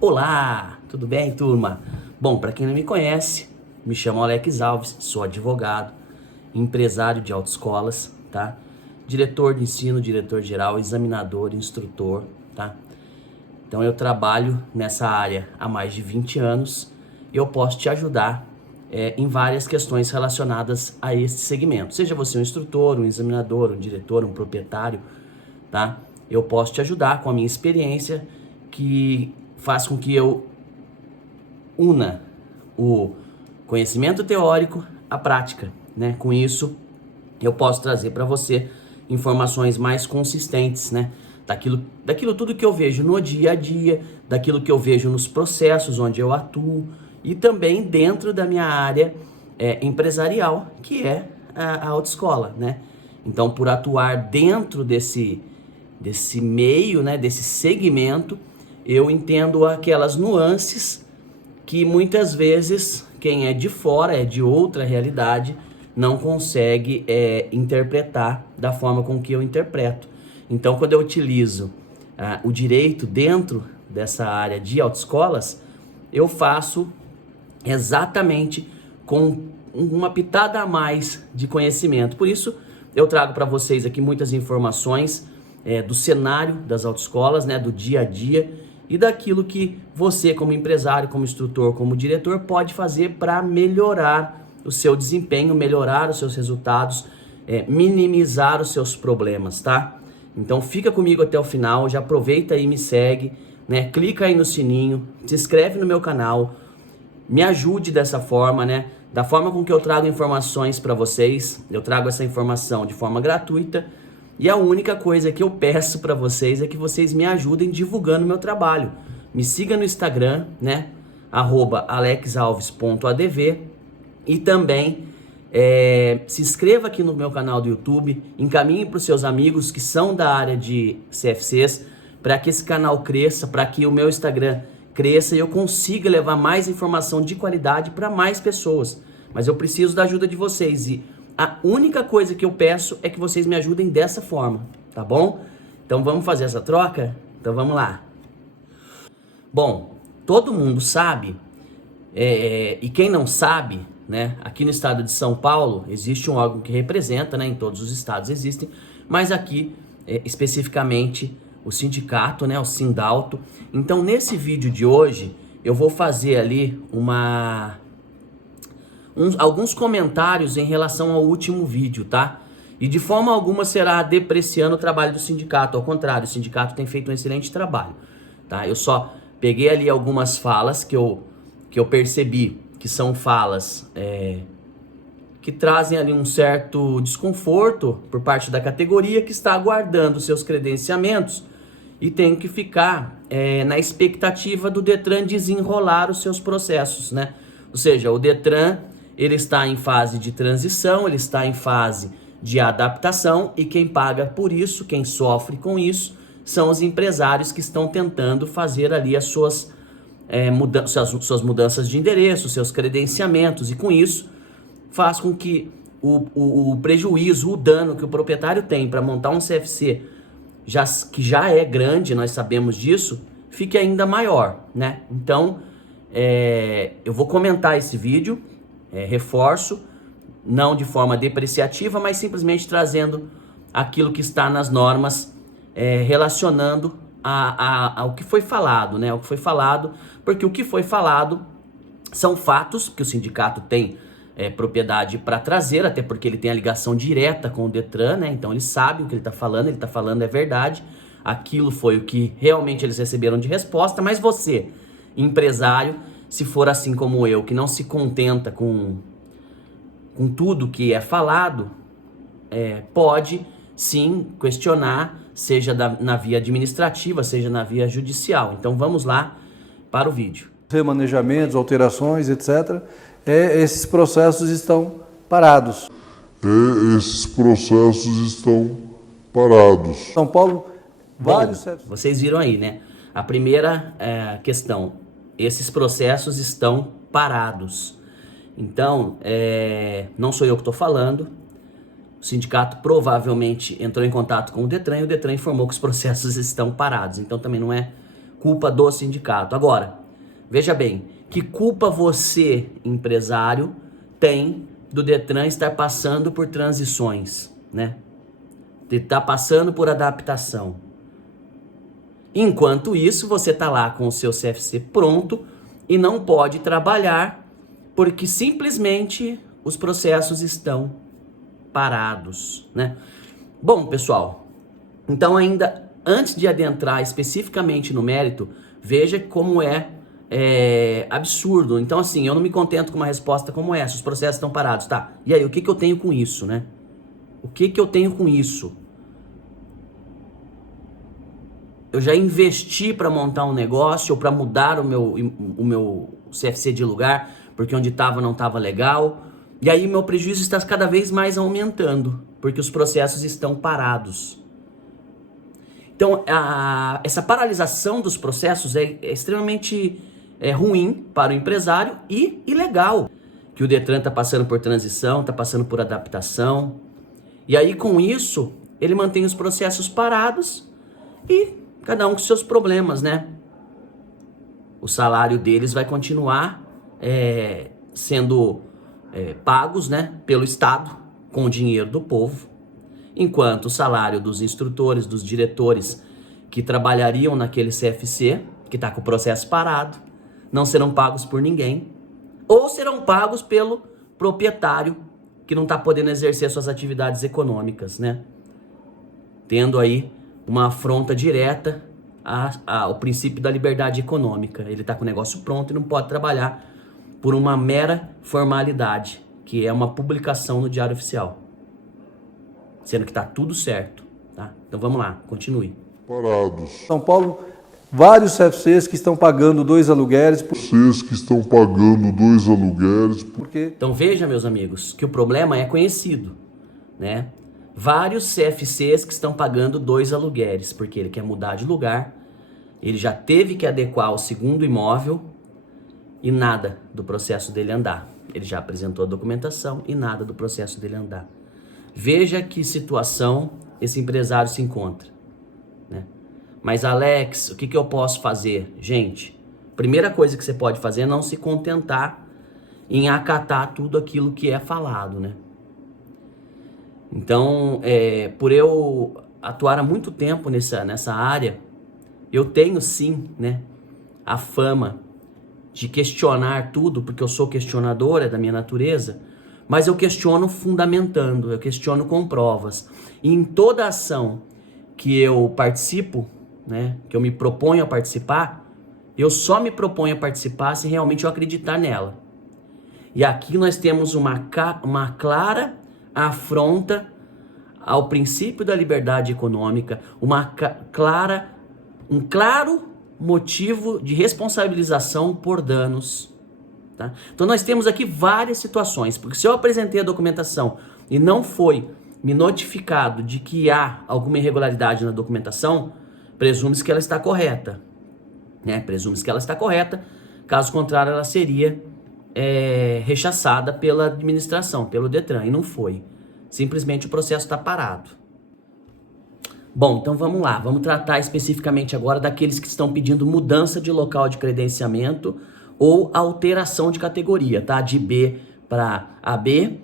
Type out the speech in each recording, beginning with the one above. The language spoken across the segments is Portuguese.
Olá, tudo bem, turma? Bom, para quem não me conhece, me chamo Alex Alves, sou advogado, empresário de autoescolas, tá? Diretor de ensino, diretor geral, examinador, instrutor, tá? Então eu trabalho nessa área há mais de 20 anos e eu posso te ajudar em várias questões relacionadas a esse segmento. Seja você um instrutor, um examinador, um diretor, um proprietário, tá? Eu posso te ajudar com a minha experiência, que faz com que eu una o conhecimento teórico à prática, né? Com isso, eu posso trazer para você informações mais consistentes, né? Daquilo tudo que eu vejo no dia a dia, daquilo que eu vejo nos processos onde eu atuo e também dentro da minha área empresarial, que é a autoescola, né? Então, por atuar dentro desse meio, né, desse segmento, eu entendo aquelas nuances que muitas vezes quem é de fora, é de outra realidade, não consegue interpretar da forma com que eu interpreto. Então, quando eu utilizo o direito dentro dessa área de autoescolas, eu faço exatamente com uma pitada a mais de conhecimento. Por isso, eu trago para vocês aqui muitas informações do cenário das autoescolas, né, do dia a dia e daquilo que você, como empresário, como instrutor, como diretor, pode fazer para melhorar o seu desempenho, melhorar os seus resultados, minimizar os seus problemas, tá? Então fica comigo até o final, já aproveita aí e me segue, né? Clica aí no sininho, se inscreve no meu canal, me ajude dessa forma, né? Da forma com que eu trago informações para vocês, eu trago essa informação de forma gratuita. E a única coisa que eu peço para vocês é que vocês me ajudem divulgando o meu trabalho. Me siga no Instagram, né? @alexalves.adv e também se inscreva aqui no meu canal do YouTube, encaminhe para os seus amigos que são da área de CFCs, para que esse canal cresça, para que o meu Instagram cresça e eu consiga levar mais informação de qualidade para mais pessoas. Mas eu preciso da ajuda de vocês e a única coisa que eu peço é que vocês me ajudem dessa forma, tá bom? Então vamos fazer essa troca? Então vamos lá. Bom, todo mundo sabe, e quem não sabe, né? Aqui no estado de São Paulo existe um órgão que representa, né? Em todos os estados existem, mas aqui especificamente o sindicato, né? O Sindalto. Então nesse vídeo de hoje eu vou fazer ali alguns comentários em relação ao último vídeo, tá? E de forma alguma será depreciando o trabalho do sindicato, ao contrário, o sindicato tem feito um excelente trabalho, tá? Eu só peguei ali algumas falas que eu percebi que são falas que trazem ali um certo desconforto por parte da categoria que está aguardando seus credenciamentos e tem que ficar na expectativa do Detran desenrolar os seus processos, né? Ou seja, o Detran ele está em fase de transição, ele está em fase de adaptação e quem paga por isso, quem sofre com isso, são os empresários que estão tentando fazer ali as suas mudanças de endereço, seus credenciamentos e com isso faz com que o prejuízo, o dano que o proprietário tem para montar um CFC, que já é grande, nós sabemos disso, fique ainda maior, né? Então, eu vou comentar esse vídeo, reforço, não de forma depreciativa, mas simplesmente trazendo aquilo que está nas normas, relacionando ao que foi falado, né? O que foi falado, porque o que foi falado são fatos que o sindicato tem propriedade para trazer, até porque ele tem a ligação direta com o Detran, né? Então ele sabe o que ele está falando é verdade, aquilo foi o que realmente eles receberam de resposta, mas você, empresário, se for assim como eu, que não se contenta com tudo que é falado, pode sim questionar, seja na via administrativa, seja na via judicial. Então vamos lá para o vídeo. Remanejamentos, alterações, etc. Esses processos estão parados. São Paulo, vários... Bom, vocês viram aí, né? A primeira questão, esses processos estão parados. Então, não sou eu que estou falando, o sindicato provavelmente entrou em contato com o Detran e o Detran informou que os processos estão parados. Então também não é culpa do sindicato. Agora, veja bem, que culpa você, empresário, tem do Detran estar passando por transições, né? De estar passando por adaptação. Enquanto isso, você está lá com o seu CFC pronto e não pode trabalhar porque simplesmente os processos estão parados, né? Bom, pessoal, então ainda antes de adentrar especificamente no mérito, veja como é absurdo. Então assim, eu não me contento com uma resposta como essa, os processos estão parados, tá? E aí, o que eu tenho com isso, né? O que eu tenho com isso? Eu já investi para montar um negócio ou para mudar o meu CFC de lugar, porque onde estava não estava legal. E aí meu prejuízo está cada vez mais aumentando, porque os processos estão parados. Então, essa paralisação dos processos é extremamente ruim para o empresário e ilegal. Que o Detran está passando por transição, está passando por adaptação. E aí, com isso, ele mantém os processos parados e cada um com seus problemas, né? O salário deles vai continuar sendo pagos, né, pelo Estado, com o dinheiro do povo, enquanto o salário dos instrutores, dos diretores que trabalhariam naquele CFC, que está com o processo parado, não serão pagos por ninguém, ou serão pagos pelo proprietário que não está podendo exercer suas atividades econômicas, né? Tendo aí uma afronta direta ao princípio da liberdade econômica. Ele está com o negócio pronto e não pode trabalhar por uma mera formalidade, que é uma publicação no Diário Oficial. Sendo que está tudo certo, tá? Então vamos lá, continue. Parados. São Paulo, vários CFCs que estão pagando 2 aluguéis. Vocês que estão pagando 2 aluguéis. Porque Então veja, meus amigos, que o problema é conhecido, né? Vários CFCs que estão pagando 2 aluguéis, porque ele quer mudar de lugar, ele já teve que adequar o segundo imóvel e nada do processo dele andar. Ele já apresentou a documentação e nada do processo dele andar. Veja que situação esse empresário se encontra, né? Mas Alex, o que eu posso fazer? Gente, primeira coisa que você pode fazer é não se contentar em acatar tudo aquilo que é falado, né? Então, por eu atuar há muito tempo nessa área, eu tenho sim, né, a fama de questionar tudo, porque eu sou questionador, é da minha natureza, mas eu questiono fundamentando, eu questiono com provas. E em toda ação que eu participo, né, que eu me proponho a participar, eu só me proponho a participar se realmente eu acreditar nela. E aqui nós temos uma clara afronta ao princípio da liberdade econômica, um claro motivo de responsabilização por danos. Tá? Então nós temos aqui várias situações, porque se eu apresentei a documentação e não foi me notificado de que há alguma irregularidade na documentação, presume-se que ela está correta, né? Presume-se que ela está correta, caso contrário ela seria rechaçada pela administração, pelo Detran, e não foi. Simplesmente o processo está parado. Bom, então vamos lá, vamos tratar especificamente agora daqueles que estão pedindo mudança de local de credenciamento ou alteração de categoria, tá? De B para AB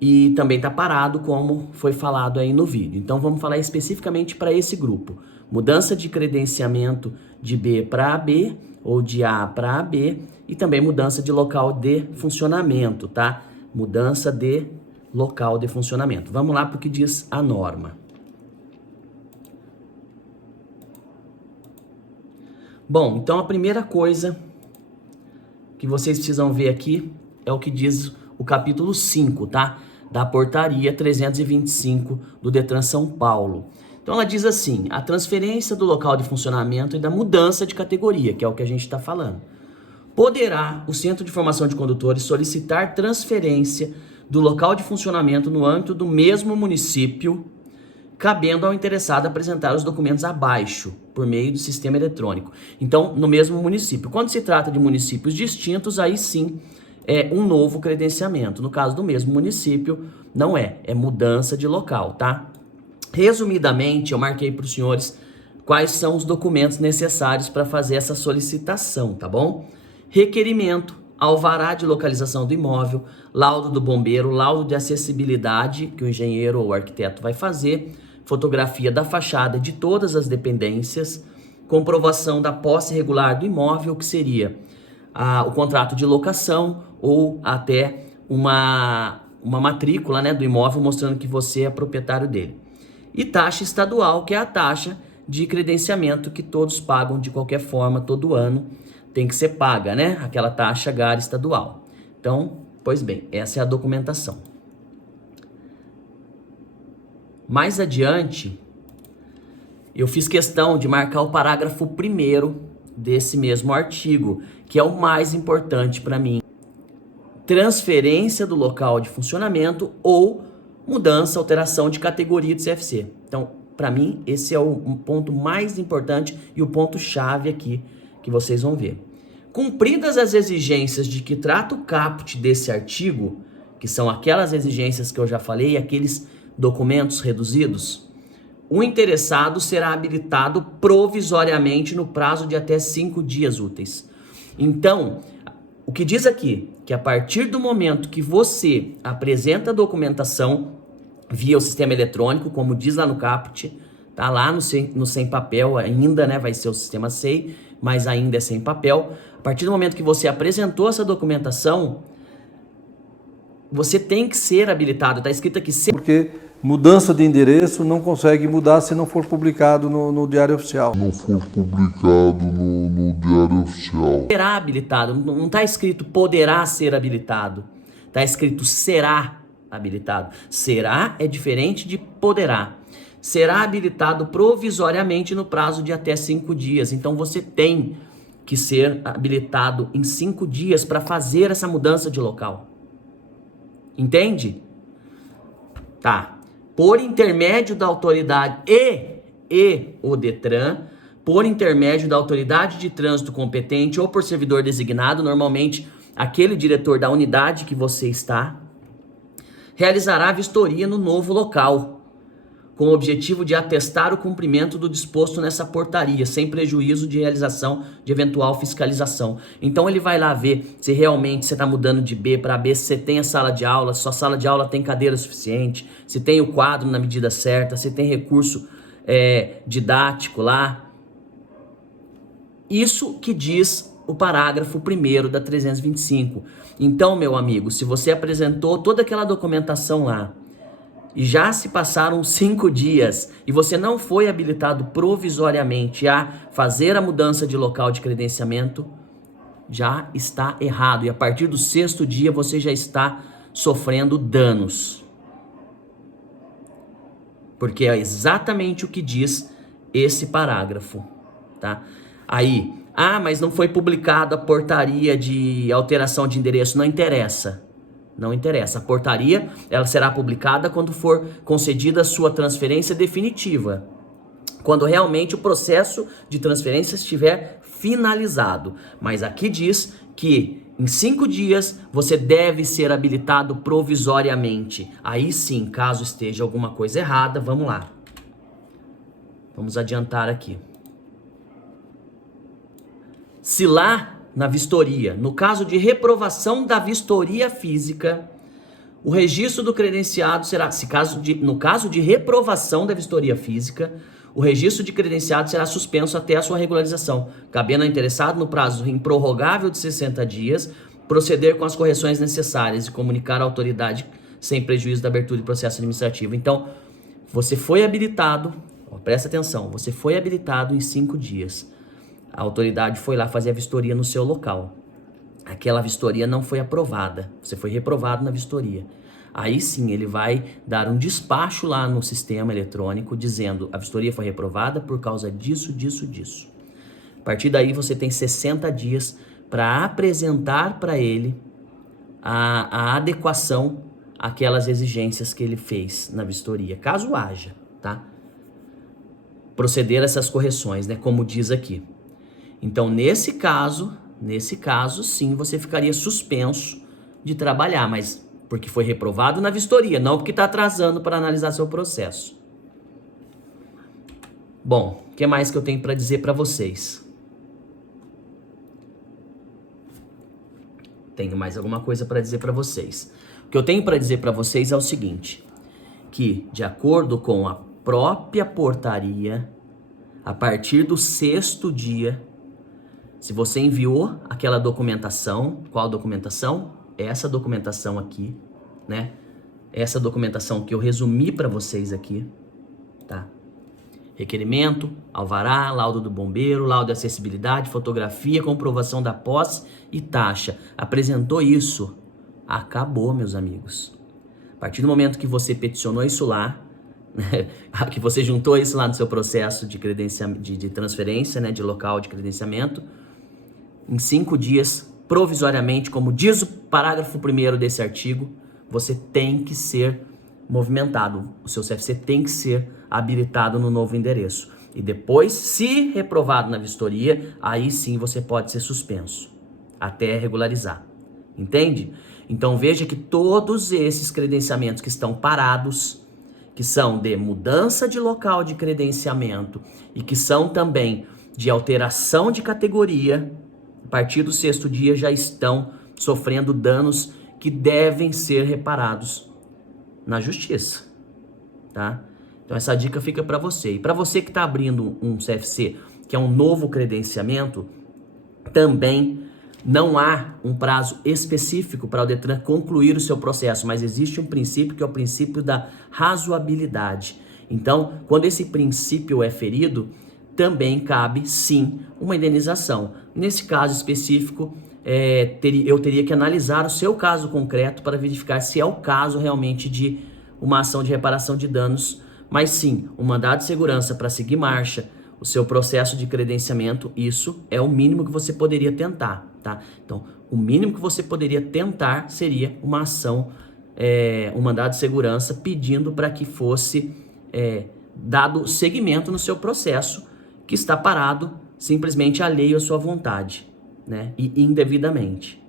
e também está parado, como foi falado aí no vídeo. Então vamos falar especificamente para esse grupo. Mudança de credenciamento de B para AB ou de A para AB e também mudança de local de funcionamento, tá? Mudança de local de funcionamento. Vamos lá para o que diz a norma. Bom, então a primeira coisa que vocês precisam ver aqui é o que diz o capítulo 5, tá? Da portaria 325 do Detran São Paulo. Então ela diz assim: a transferência do local de funcionamento e da mudança de categoria, que é o que a gente está falando. Poderá o Centro de Formação de Condutores solicitar transferência do local de funcionamento no âmbito do mesmo município, cabendo ao interessado apresentar os documentos abaixo, por meio do sistema eletrônico. Então, no mesmo município. Quando se trata de municípios distintos, aí sim é um novo credenciamento. No caso do mesmo município, não é mudança de local, tá? Resumidamente, eu marquei para os senhores quais são os documentos necessários para fazer essa solicitação, tá bom? Requerimento, alvará de localização do imóvel, laudo do bombeiro, laudo de acessibilidade que o engenheiro ou o arquiteto vai fazer, fotografia da fachada de todas as dependências, comprovação da posse regular do imóvel, que seria o contrato de locação ou até uma matrícula, né, do imóvel mostrando que você é proprietário dele. E taxa estadual, que é a taxa de credenciamento que todos pagam de qualquer forma, todo ano tem que ser paga, né? Aquela taxa GAR estadual. Então, pois bem, essa é a documentação. Mais adiante, eu fiz questão de marcar o parágrafo 1º desse mesmo artigo, que é o mais importante para mim. Transferência do local de funcionamento ou mudança, alteração de categoria de CFC. Então, para mim, esse é o ponto mais importante e o ponto-chave aqui que vocês vão ver. Cumpridas as exigências de que trata o caput desse artigo, que são aquelas exigências que eu já falei, aqueles documentos reduzidos, o interessado será habilitado provisoriamente no prazo de até 5 dias úteis. Então, o que diz aqui, que a partir do momento que você apresenta a documentação via o sistema eletrônico, como diz lá no caput, tá lá no sem papel ainda, né, vai ser o sistema SEI, mas ainda é sem papel. A partir do momento que você apresentou essa documentação, você tem que ser habilitado, tá escrito aqui... Porque mudança de endereço não consegue mudar se não for publicado no Diário Oficial. Não for publicado no Diário Oficial. Será habilitado, não está escrito poderá ser habilitado, está escrito será habilitado. Será é diferente de poderá. Será habilitado provisoriamente no prazo de até 5 dias. Então você tem que ser habilitado em 5 dias para fazer essa mudança de local. Entende? Tá. Por intermédio da autoridade e o Detran, por intermédio da autoridade de trânsito competente ou por servidor designado, normalmente aquele diretor da unidade que você está, realizará a vistoria no novo local, com o objetivo de atestar o cumprimento do disposto nessa portaria, sem prejuízo de realização de eventual fiscalização. Então ele vai lá ver se realmente você está mudando de B para B, se você tem a sala de aula, se sua sala de aula tem cadeira suficiente, se tem o quadro na medida certa, se tem recurso didático lá. Isso que diz o parágrafo 1º da 325. Então, meu amigo, se você apresentou toda aquela documentação lá, e já se passaram 5 dias e você não foi habilitado provisoriamente a fazer a mudança de local de credenciamento, já está errado. E a partir do 6º dia você já está sofrendo danos. Porque é exatamente o que diz esse parágrafo, tá? Aí, mas não foi publicada a portaria de alteração de endereço. Não interessa. Não interessa. A portaria, ela será publicada quando for concedida a sua transferência definitiva. Quando realmente o processo de transferência estiver finalizado. Mas aqui diz que em 5 dias você deve ser habilitado provisoriamente. Aí sim, caso esteja alguma coisa errada, vamos lá. Vamos adiantar aqui. Se lá na vistoria, no caso de reprovação da vistoria física, o registro do credenciado será, no caso de reprovação da vistoria física, o registro de credenciado será suspenso até a sua regularização, cabendo ao interessado, no prazo improrrogável de 60 dias, proceder com as correções necessárias e comunicar à autoridade sem prejuízo da abertura de processo administrativo. Então, você foi habilitado, presta atenção, você foi habilitado em 5 dias. A autoridade foi lá fazer a vistoria no seu local. Aquela vistoria não foi aprovada. Você foi reprovado na vistoria. Aí sim, ele vai dar um despacho lá no sistema eletrônico dizendo a vistoria foi reprovada por causa disso, disso, disso. A partir daí você tem 60 dias para apresentar para ele a adequação àquelas exigências que ele fez na vistoria, caso haja, tá? Proceder a essas correções, né, como diz aqui. Então, nesse caso, sim, você ficaria suspenso de trabalhar, mas porque foi reprovado na vistoria, não porque está atrasando para analisar seu processo. Bom, o que mais que eu tenho para dizer para vocês? Tenho mais alguma coisa para dizer para vocês. O que eu tenho para dizer para vocês é o seguinte, que de acordo com a própria portaria, a partir do 6º dia, se você enviou aquela documentação, qual documentação? Essa documentação aqui, né? Essa documentação que eu resumi para vocês aqui, tá? Requerimento, alvará, laudo do bombeiro, laudo de acessibilidade, fotografia, comprovação da posse e taxa. Apresentou isso, acabou, meus amigos. A partir do momento que você peticionou isso lá, que você juntou isso lá no seu processo de transferência, né, de local de credenciamento, em 5 dias, provisoriamente, como diz o parágrafo 1º desse artigo, você tem que ser movimentado. O seu CFC tem que ser habilitado no novo endereço. E depois, se reprovado na vistoria, aí sim você pode ser suspenso, até regularizar. Entende? Então veja que todos esses credenciamentos que estão parados, que são de mudança de local de credenciamento e que são também de alteração de categoria, a partir do 6º dia já estão sofrendo danos que devem ser reparados na justiça, tá? Então essa dica fica para você. E para você que está abrindo um CFC, que é um novo credenciamento, também não há um prazo específico para o Detran concluir o seu processo, mas existe um princípio que é o princípio da razoabilidade. Então, quando esse princípio é ferido, também cabe sim uma indenização. Nesse caso específico, eu teria que analisar o seu caso concreto para verificar se é o caso realmente de uma ação de reparação de danos, mas sim, um mandado de segurança para seguir marcha, o seu processo de credenciamento, isso é o mínimo que você poderia tentar, tá? Então, o mínimo que você poderia tentar seria uma ação, um mandado de segurança pedindo para que fosse dado seguimento no seu processo, que está parado, simplesmente alheio à sua vontade, né? E indevidamente.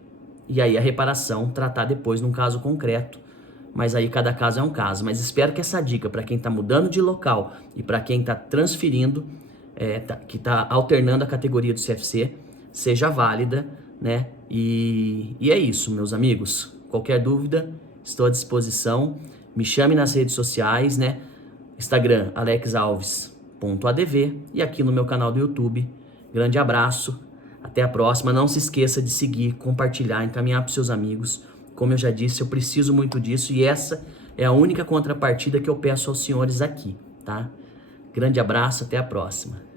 E aí a reparação tratar depois num caso concreto, mas aí cada caso é um caso. Mas espero que essa dica para quem está mudando de local e para quem está transferindo, que está alternando a categoria do CFC, seja válida, né? E é isso, meus amigos. Qualquer dúvida, estou à disposição. Me chame nas redes sociais, né? Instagram, alexalves.adv e aqui no meu canal do YouTube. Grande abraço, até a próxima. Não se esqueça de seguir, compartilhar, encaminhar para os seus amigos. Como eu já disse, eu preciso muito disso e essa é a única contrapartida que eu peço aos senhores aqui, tá? Grande abraço, até a próxima.